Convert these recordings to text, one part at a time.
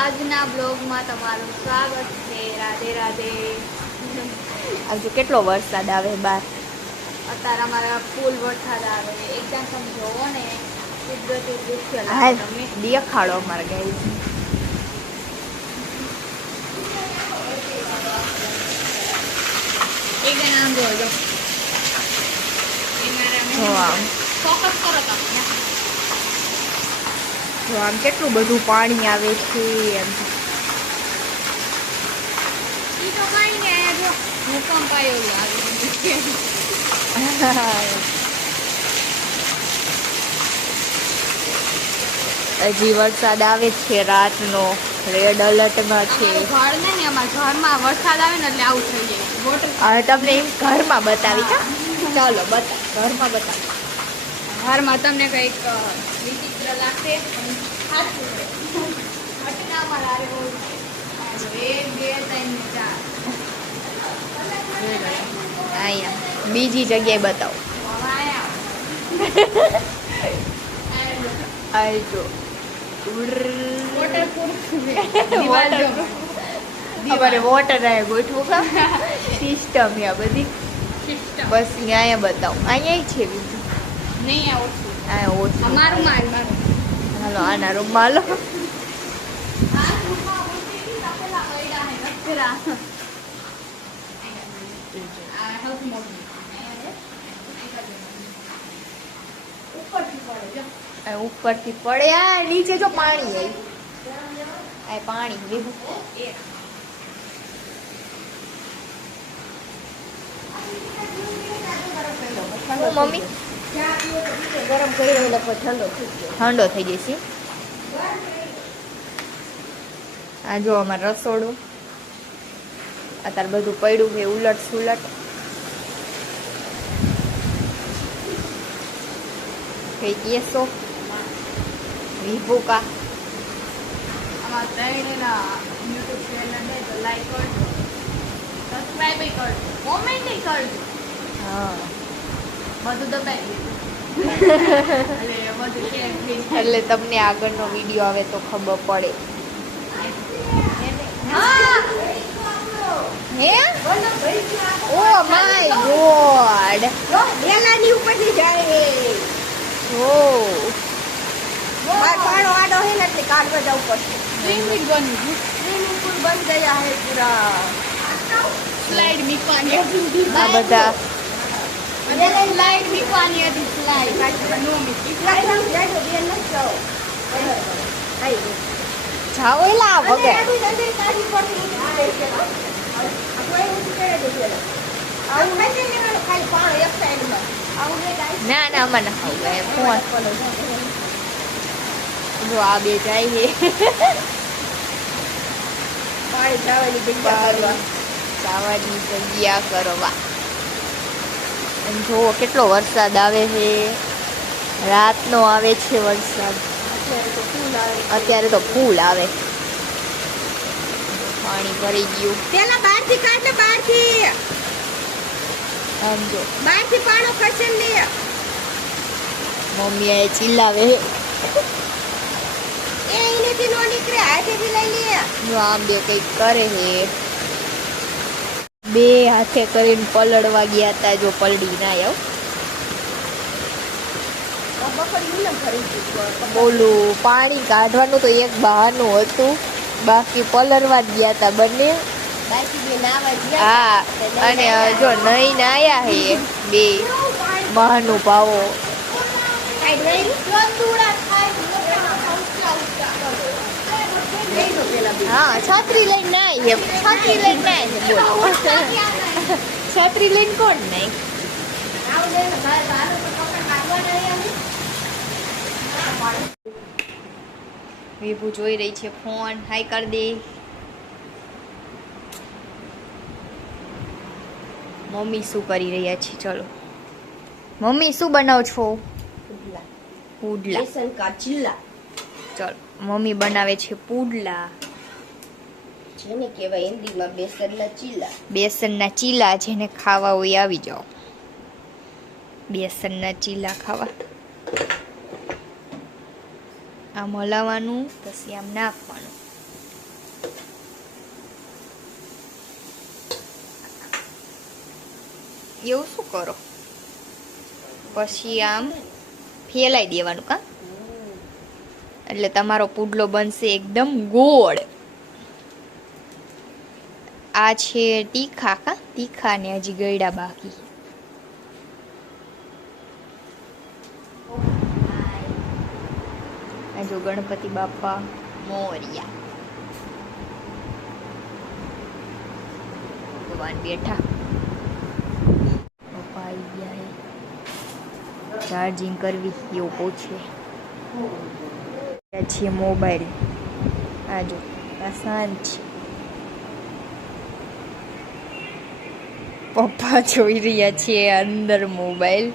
આજના બ્લોગમાં તમારું સ્વાગત છે. રાધે રાધે. આજે કેટલો વરસાદ આવે બહાર. અત્યારે અમારા ફૂલ વરસાદ આવે એકદમ. તમે જોવો ને કુદરતી દૃશ્ય લાગે. તમે દેખાડો અમારે ગાઈસ. એકદમ આમ જોજો. ફોકસ કરો તમે. જો આમ કેટલું બધું પાણી આવે છે એમ. ઈ તો કઈ ને જો ભૂકંપ આવ્યો લાગે. હજી વરસાદ આવે છે રાતનો. રેડ એલર્ટમાં છે. ઘર ને અમારા ઘરમાં વરસાદ આવે ને એટલે આવું થઈ જાય. હવે તમને એમ ઘરમાં બતાવી કા. ચાલો બતાવ. ઘરમાં બતાવ. ઘરમાં તમને કઈક વિચિત્ર લાગશે. અહીંયા બીજી જગ્યાએ બતાવો. આજો અમારે વોટર આયા ગોઠવું કા સિસ્ટમ આ બધી બસ અહીંયા બતાવો. અહીંયા છે બીજું નહીં આવતું. અહીંયા ઓછું અમારું મારું હાલો આના રૂમમાં લો. ઉપરથી પડ્યા નીચે જો પાણી આવી. આ પાણી લીધું. મમ્મી ગરમ કરી રહ્યો ઠંડો થઈ ગયો. ઠંડો થઈ જશે. આ જો અમારે રસોડું અત્યારે બધું પડ્યું છે ઉલટ સુલટ. કઈ કેસો વિભૂકા અમારા ત્રણેયના યુટ્યુબ ચેનલને તો લાઈક કરજો, સબસ્ક્રાઇબ કરજો, કોમેન્ટ કરજો. હા બધું દબાઈ એટલે તમને આગળનો વિડીયો આવે તો ખબર પડે. હે ઓ માય ગોડ એલાની ઉપરથી જાય. ઓ પાણો આડો હે ને એટલે કાઢવા જવું પડશે. સ્વિમિંગ પુલ બન ગયા હે પૂરા. સ્લાઇડ મીકવાની હતી. આ બધા અને સ્લાઇડ મીકવાની હતી. સ્લાઇડ નો મીકી. સ્લાઇડ જાય તો બેન ન જાઓ. જાઓ એલા વગર. ના ના મને ફોન જો આ બે જાય છે જવાની જગ્યા કરવા. અને જુઓ કેટલો વરસાદ આવે છે. રાતનો આવે છે વરસાદ. અત્યારે તો ફૂલ આવે. પાણી ભરી ગયું. પેલા બહારથી કાઢ ને બહારથી. આમ જો બહારથી પાણો ખસેડ લે. મમ્મી આ ચિલ્લાવે એ અહીંથી નો નીકળે હાથેથી લઈ લે. જો આમ બે કઈક કરે છે. બે હાથે કરીને પલળવા ગયા હતા. જો પલડી ના આવ. બોલું પાણી કાઢવાનું તો એક બહાનું હતું. બાકી પલળવા જ ગયા હતા બંને. હા અને જો નહીં ને આયા હે બે બહાનું પાવો. હા છત્રી લઈને ના આવી એમ. છત્રી લઈને ના આવી બોલો. છત્રી લઈને કોણ નહીં. વિભુ જોઈ રહી છે ફોન. હાઈ કર દે. મમ્મી શું કરી રહ્યા છે? ચલો મમ્મી શું બનાવો છો? પુડલા. બેસન કા ચીલા. ચલો મમ્મી બનાવે છે પુડલા. જેને કહેવાય હિન્દીમાં બેસનના ચીલા. બેસનના ચીલા. જેને ખાવા હોય આવી જાઓ. બેસનના ચીલા ખાવા. આમ હલાવવાનું પછી આમ નાખવાનું. એવું શું કરો? પછી આમ ફેલાઈ દેવાનું કા, એટલે તમારો પુડલો બનશે એકદમ ગોળ. આ છે તીખા કા, તીખા ને હજી ગળ્યા બાકી. આ જો ગણપતિ બાપા મોરિયા, ભગવાન બેઠા. પપ્પા આવી ગયા હે, ચાર્જિંગ કરવી એવું પૂછે. આ છે મોબાઈલ, આ જો આ શાંત છે. પપ્પા જોઈ રહ્યા છે અંદર મોબાઈલ.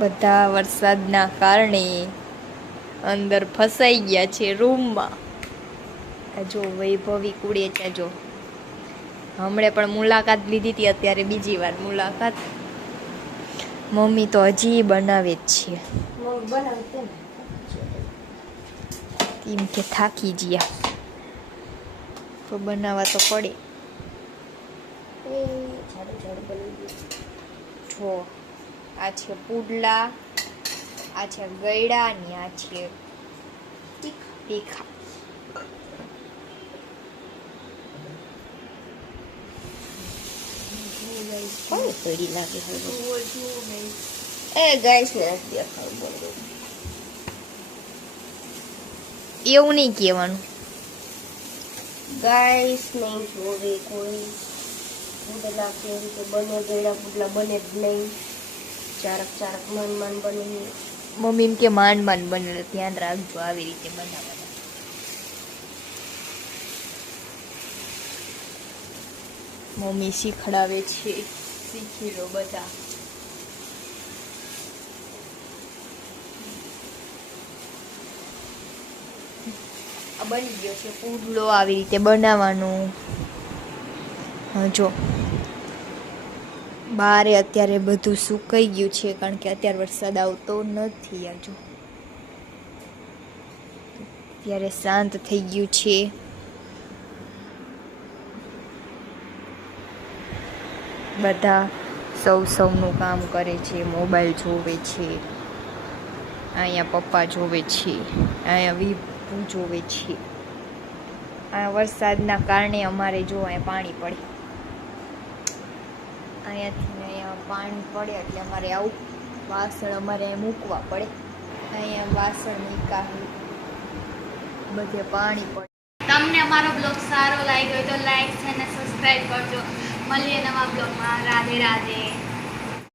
બધા વરસાદના કારણે અંદર ફસાઈ ગયા છે રૂમમાં. આ જો વૈભવી કુડે છે. જો હમણે પણ મુલાકાત લીધી હતી, અત્યારે બીજી વાર મુલાકાત. મમ્મી તો હજી બનાવે જ છે, કેમ કે થાકી ગયા તો બનાવવા તો પડે. જો આ છે પુડલા, આ છે ગળ્યા ને આ છે તીખા. પડી લાગે એવું નહીં કહેવાનું. ગાઈસ નહીં જોવે કોઈ. પુડલા કેવી રીતે બને, ગળ્યા પુડલા બને જ નહીં. ચારક મન બને. મમ્મી એમ કે માંડ બને, ધ્યાન રાખજો આવી રીતે બનાવવાના. મમ્મી શીખડાવે છે, શીખી લો બધા. આ બની ગયો છે પુડલો, આવી રીતે બનાવવાનું. જો બારે અત્યારે બધું સુકાઈ ગયું છે, કારણ કે અત્યારે વરસાદ આવતો નથી. આ જો અત્યારે શાંત થઈ ગયું છે. બધા સૌનું કામ કરે છે, મોબાઈલ જોવે છે. અહીંયા પપ્પા જોવે છે, અહીંયા વિભુ જોવે છે. આ વરસાદના કારણે અમારે જો અહીંયા પાણી પડે, અહીંયાથી અહીંયા પાણી પડે એટલે અમારે આવું વાસણ અમારે અહીં મૂકવા પડે. અહીંયા વાસણ મૂકા બધે પાણી પડે. તમને અમારો બ્લોગ સારો લાગ્યો તો લાઈક અને સબસ્ક્રાઇબ કરજો. મળીએ નવા બ્લોગમાં. રાધે રાધે.